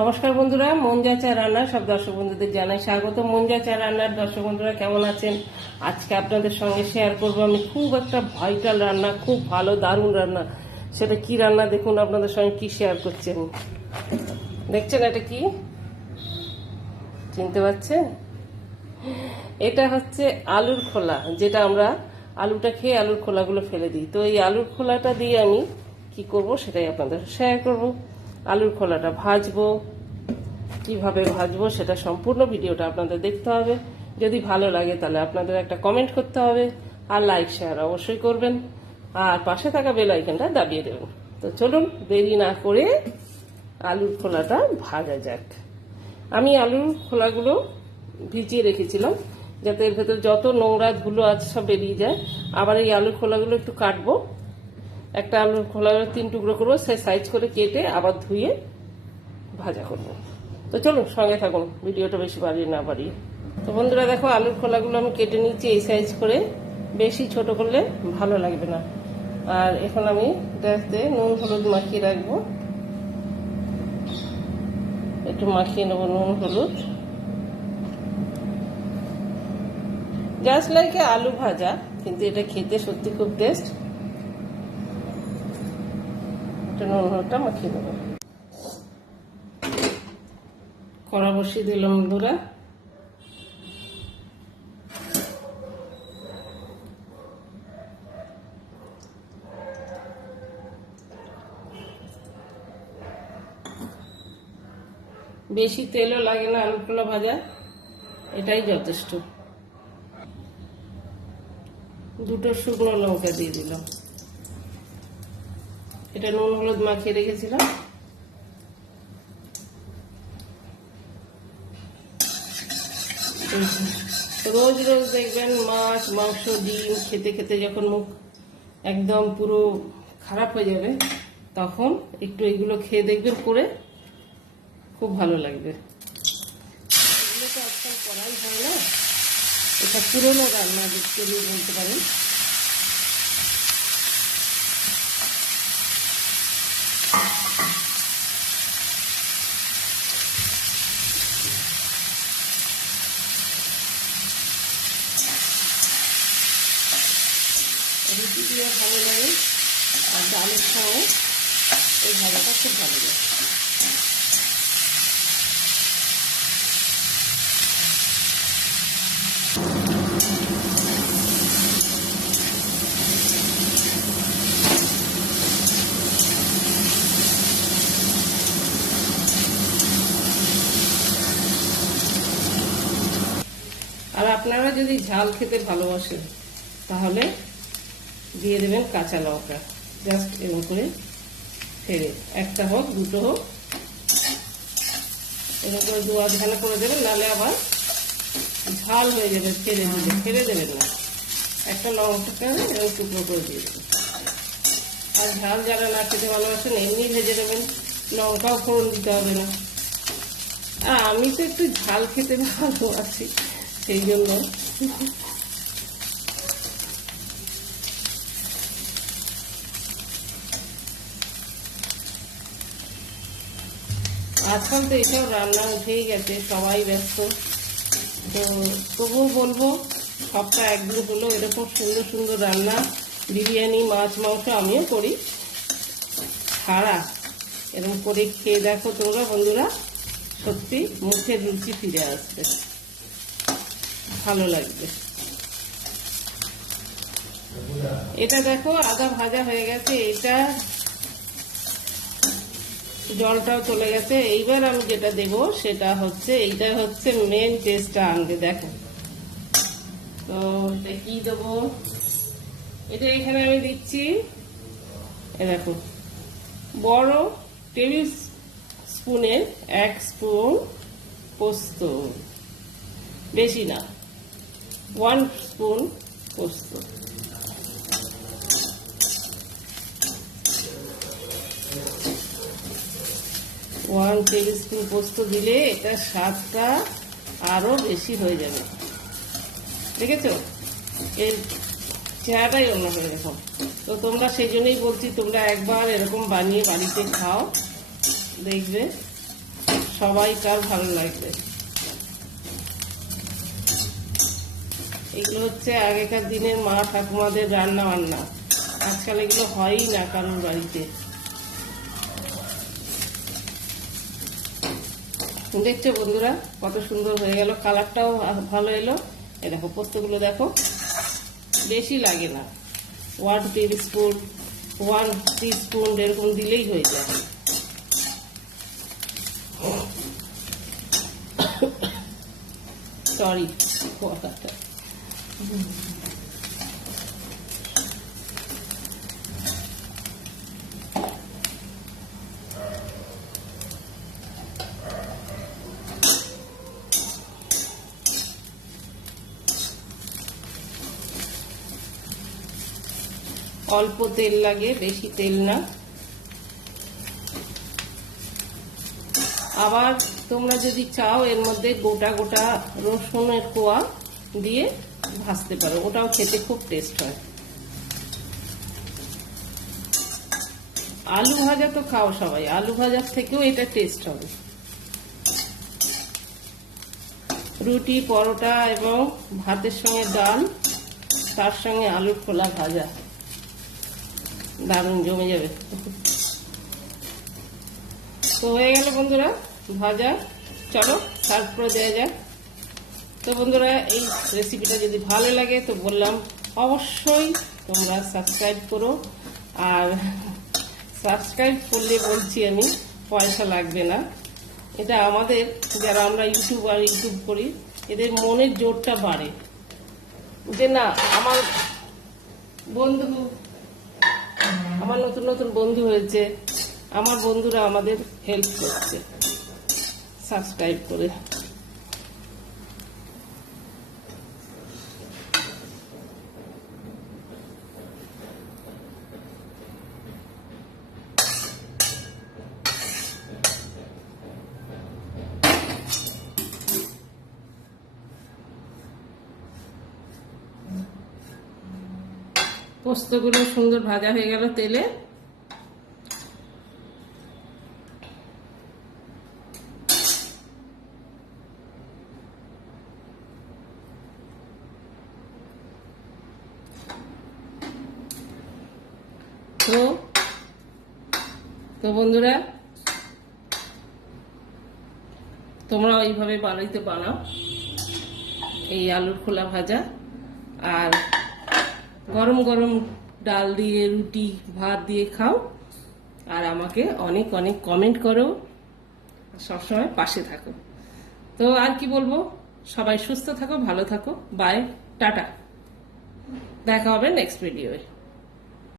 নমস্কার বন্ধুরা, মন যা চায় রান্নার সব দর্শক বন্ধুদের জানাই স্বাগত। মন যা চায় রান্নার দর্শক বন্ধুরা কেমন আছেন? আজকে আপনাদের সঙ্গে শেয়ার করব আমি খুব একটা ভাইটাল রান্না, খুব ভালো দারুণ রান্না। সেটা কি রান্না দেখুন, আপনাদের সঙ্গে কি শেয়ার করছি আমি। দেখছেন এটা কি? চিনতে পারছেন? এটা হচ্ছে আলুর খোলা, যেটা আমরা আলুটা খেয়ে আলুর খোলাগুলো ফেলে দিই। তো এই আলুর খোলাটা দিয়ে আমি কি করব সেটাই আপনাদের শেয়ার করব। আলুর খোলাটা ভাজবো, কিভাবে ভাজবো সেটা সম্পূর্ণ ভিডিওটা আপনাদের দেখতে হবে। যদি ভালো লাগে তাহলে আপনাদের একটা কমেন্ট করতে হবে, আর লাইক শেয়ার অবশ্যই করবেন, আর পাশে থাকা বেল আইকনটা দাবিয়ে দেবেন। তো চলুন দেরি না করে আলুর খোলাটা ভাজা যাক। আমি আলুর খোলাগুলো ভিজিয়ে রেখেছিলাম যাতে এর ভেতর যত নোংরা ধুলো আছে সব বেরিয়ে যায়। আবার এই আলুর খোলাগুলো একটু কাটবো, একটা আলুর খোলাগুলো 3 টুকরো করবো, সেই সাইজ করে কেটে আবার ধুয়ে ভাজা করব। তো চলুন সঙ্গে থাকুন, ভিডিওটা বেশি বাড়িয়ে না বাড়িয়ে। তো বন্ধুরা দেখো, আলুর খোলাগুলো আমি কেটে নিচ্ছি এই সাইজ করে, বেশি ছোট করলে ভালো লাগবে না। আর এখন আমি এটাতে নুন হলুদ মাখিয়ে রাখবো, একটু মাখিয়ে নেবো নুন হলুদ, জাস্ট লাইক আলু ভাজা, কিন্তু এটা খেতে সত্যি খুব টেস্ট। একটু নুন হলুদটা মাখিয়ে দেবো। কড়া বসিয়ে দিলাম বন্ধুরা। বেশি তেলও লাগে না আলু খোলা ভাজা, এটাই যথেষ্ট। 2টো শুকনো লঙ্কা দিয়ে দিলাম। এটা নুন হলুদ মাখিয়ে রেখেছিলাম। রোজ রোজ দেখবেন মাছ মাংস ডিম খেতে খেতে যখন মুখ একদম পুরো খারাপ হয়ে যাবে, তখন একটু এগুলো খেয়ে দেখবেন, করে খুব ভালো লাগবে। এগুলো তো আজকাল করাই হয় না, এটা পুরোনো রান্না দেখতে বলতে পারেন। রুটি দিয়ে ভালো লাগে, আর ডালের সঙ্গে এই ভাজাটা খুব ভালো লাগে। আর আপনারা যদি ঝাল খেতে ভালোবাসেন তাহলে দিয়ে দেবেন কাঁচা লঙ্কা, জাস্ট এরকম করে ফেলে, একটা হোক 2টো হোক, এরকম করে 2-8 করে দেবেন, নাহলে আবার ঝাল হয়ে যাবে, ফেলে দেবেন না। একটা লঙ্কাকে এরকম টুকরো করে দিয়ে দেবেন। আর ঝাল যারা না খেতে ভালোবাসেন এমনি ভেজে দেবেন, লঙ্কাও ফোড়ন দিতে হবে না। আর আমি তো একটু ঝাল খেতে ভালোবাসি, সেই জন্য আজকাল তো এসব রান্না উঠেই গেছে, সবাই ব্যস্ত। তো তবুও বলবো, সপ্তাহে একদিন হলো এরকম সুন্দর সুন্দর রান্না, বিরিয়ানি মাছ মাংস আমিও করি, ছাড়া এরকম করে খেয়ে দেখো তোমরা বন্ধুরা, সত্যি মুখের রুচি ফিরে আসবে, ভালো লাগবে। এটা দেখো আদা ভাজা হয়ে গেছে, এটা জলটাও চলে গেছে। এইবার আমি যেটা দেব সেটা হচ্ছে, এইটা হচ্ছে মেন টেস্টটা আনবে। দেখো তো কি দেবো, এটা এখানে আমি দিচ্ছি, দেখো বড় টেবিল স্পুনের 1 স্পুন পোস্ত, বেশি না, 1 স্পুন পোস্ত। ওয়ান টেবিল স্পুন পোস্ত দিলে এটা স্বাদটা আরো বেশি হয়ে যাবে। দেখেছো, এর চেহারাটাই অন্য হয়ে দেখো। তো তোমরা সেই জন্যই বলছি, তোমরা একবার এরকম বানিয়ে বাড়িতে খাও, দেখবে সবাইকার ভালো লাগবে। এগুলো হচ্ছে আগেকার দিনের মা ঠাকুমাদের রান্না বান্না, আজকাল এগুলো হয়ই না কারোর বাড়িতে। দেখছো বন্ধুরা কত সুন্দর হয়ে গেল, কালারটাও ভালো এলো। এই দেখো পোস্তগুলো দেখো, বেশি লাগে না, 1 টিস্পুন এরকম দিলেই হয়ে যায়। সরি কথাটা। অল্প তেল লাগে, বেশি তেল না। আবার তোমরা যদি চাও এর মধ্যে গোটা গোটা রসুনের কোয়া দিয়ে ভাজতে পারো, ওটাও খেতে খুব টেস্ট হয়। আলু ভাজা তো খাও সবাই, আলু ভাজার থেকেও এটা টেস্ট হবে। রুটি, পরোটা এবং ভাতের সঙ্গে ডাল, তার সঙ্গে আলুর খোলা ভাজা, দারুণ জমে যাবে। তো হয়ে গেল বন্ধুরা ভাজা, চলো সার্ভ করে দেওয়া যাক। তো বন্ধুরা এই রেসিপিটা যদি ভালো লাগে তো বললাম অবশ্যই তোমরা সাবস্ক্রাইব করো। আর সাবস্ক্রাইব করলে বলছি আমি, পয়সা লাগবে না, এটা আমাদের যারা আমরা ইউটিউব করি এদের মনের জোরটা বাড়ে যে না আমার নতুন নতুন বন্ধু হয়েছে, আমার বন্ধুরা আমাদের হেল্প করছে সাবস্ক্রাইব করে। পোস্তগুলো সুন্দর ভাজা হয়ে গেল তেলে। তো বন্ধুরা তোমরা এইভাবে বানাও এই আলুর খোলা ভাজা, আর গরম গরম ডাল দিয়ে, রুটি, ভাত দিয়ে খাও। আর আমাকে অনেক অনেক কমেন্ট করো, সবসময় পাশে থাকো। তো আর কি বলবো, সবাই সুস্থ থাকো, ভালো থাকো, বাই, টাটা, দেখা হবে নেক্সট ভিডিওয়ে।